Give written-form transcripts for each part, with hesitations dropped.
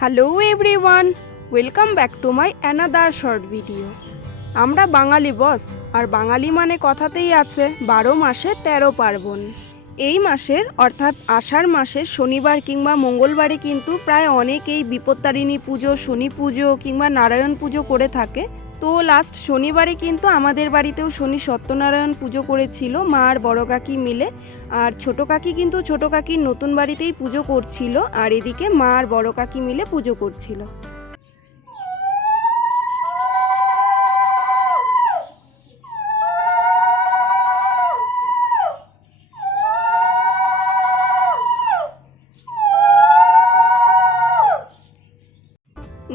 Hello everyone, welcome back to my another short video. আমরা বাঙালি বস, আর বাঙালি মানে কথাতেই আছে 12 মাসে 13 পার্বণ। এই মাসের অর্থাৎ আষাঢ় মাসের শনিবার কিংবা মঙ্গলবারে কিন্তু প্রায় অনেকেই বিপত্তারিণী পুজো, শনি পুজো কিংবা নারায়ণ পুজো করে থাকে। তো লাস্ট শনিবারে কিন্তু আমাদের বাড়িতেও শনি সত্যনারায়ণ পুজো করেছিল মা আর বড় কাকি মিলে। আর ছোট কাকি কিন্তু ছোট কাকির নতুন বাড়িতেই পুজো করছিল, আর এদিকে মা আর বড় কাকি মিলে পুজো করছিল।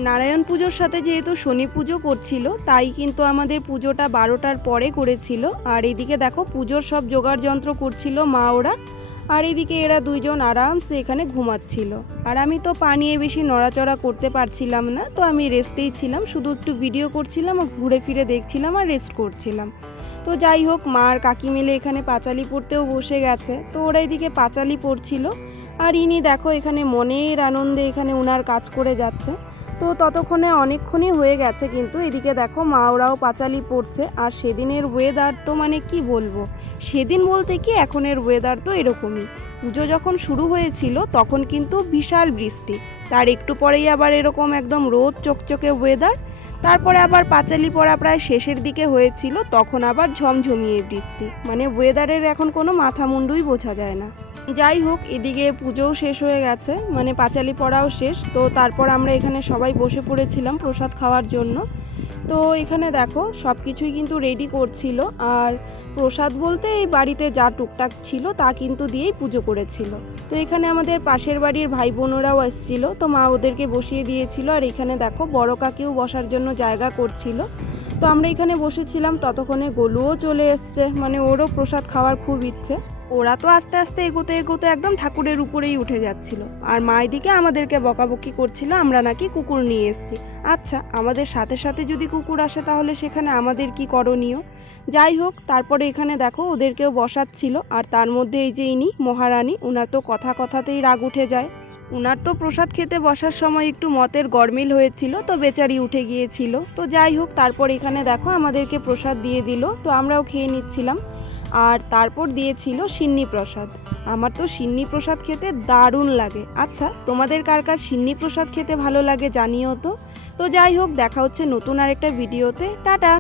নারায়ণ পুজোর সাথে যেহেতু শনি পুজো করছিল, তাই কিন্তু আমাদের পুজোটা 12টার পরে করেছিল। আর এদিকে দেখো পুজোর সব জোগাড় যন্ত্র করছিল মা ওরা, আর এদিকে এরা দুইজন আরামসে এখানে ঘুমাচ্ছিল। আর আমি তো পা নিয়ে বেশি নড়াচড়া করতে পারছিলাম না, তো আমি রেস্টেই ছিলাম, শুধু একটু ভিডিও করছিলাম আর ঘুরে ফিরে দেখছিলাম আর রেস্ট করছিলাম। তো যাই হোক, মা আর কাকি মিলে এখানে পাঁচালি পড়তেও বসে গেছে, তো ওরা এদিকে পাঁচালি পড়ছিল। আর ইনি দেখো এখানে মনের আনন্দে এখানে উনার কাজ করে যাচ্ছে। তো ততক্ষণে অনেকক্ষণই হয়ে গেছে, কিন্তু এদিকে দেখো মা ওরাও পাঁচালি পড়ছে। আর সেদিনের ওয়েদার তো মানে কি বলবো, সেদিন বলতে কি এখনের ওয়েদার তো এরকমই। পুজো যখন শুরু হয়েছিল তখন কিন্তু বিশাল বৃষ্টি, তার একটু পরেই আবার এরকম একদম রোদ চকচকে ওয়েদার। তারপরে আবার পাঁচালি পড়া প্রায় শেষের দিকে হয়েছিল, তখন আবার ঝমঝমিয়ে বৃষ্টি। মানে ওয়েদারের এখন কোনো মাথা মুন্ডুই বোঝা যায় না। যাই হোক, এদিকে পুজোও শেষ হয়ে গেছে, মানে পাঁচালি পড়াও শেষ। তো তারপর আমরা এখানে সবাই বসে পড়েছিলাম প্রসাদ খাওয়ার জন্য। তো এখানে দেখো সব কিছুই কিন্তু রেডি করছিল। আর প্রসাদ বলতে এই বাড়িতে যা টুকটাক ছিল তা কিন্তু দিয়েই পুজো করেছিল। তো এখানে আমাদের পাশের বাড়ির ভাই বোনেরাও এসেছিল, তো মা ওদেরকে বসিয়ে দিয়েছিল। আর এখানে দেখো বড় কাকিও বসার জন্য জায়গা করছিল। তো আমরা এখানে বসেছিলাম, ততক্ষণে গোলুও চলে এসছে, মানে ওরও প্রসাদ খাওয়ার খুব ইচ্ছে। ওরা তো আস্তে আস্তে এগোতে এগোতে একদম ঠাকুরের উপরেই উঠে যাচ্ছিল। আর মা এদিকে আমাদেরকে বকাবকি করছিল আমরা নাকি কুকুর নিয়ে এসেছি। আচ্ছা, আমাদের সাথে সাথে যদি কুকুর আসে তাহলে সেখানে আমাদের কি করণীয়? যাই হোক, তারপরে এখানে দেখো ওদেরকেও বসাচ্ছিল। আর তার মধ্যে এই যে ইনি মহারানী, উনার তো কথাতেই রাগ উঠে যায়। উনার তো প্রসাদ খেতে বসার সময় একটু মতের গরমিল হয়েছিল, তো বেচারি উঠে গিয়েছিল। তো যাই হোক, তারপর এখানে দেখো আমাদেরকে প্রসাদ দিয়ে দিল, তো আমরাও খেয়ে নিচ্ছিলাম। আর তারপর দিয়েছিল সিন্নি প্রসাদ। আমার তো সিন্নি প্রসাদ খেতে দারুণ লাগে। আচ্ছা, তোমাদের কার কার সিন্নি প্রসাদ খেতে ভালো লাগে জানিও তো। তো যাই হোক, দেখা হচ্ছে নতুন আরেকটা ভিডিওতে। টাটা।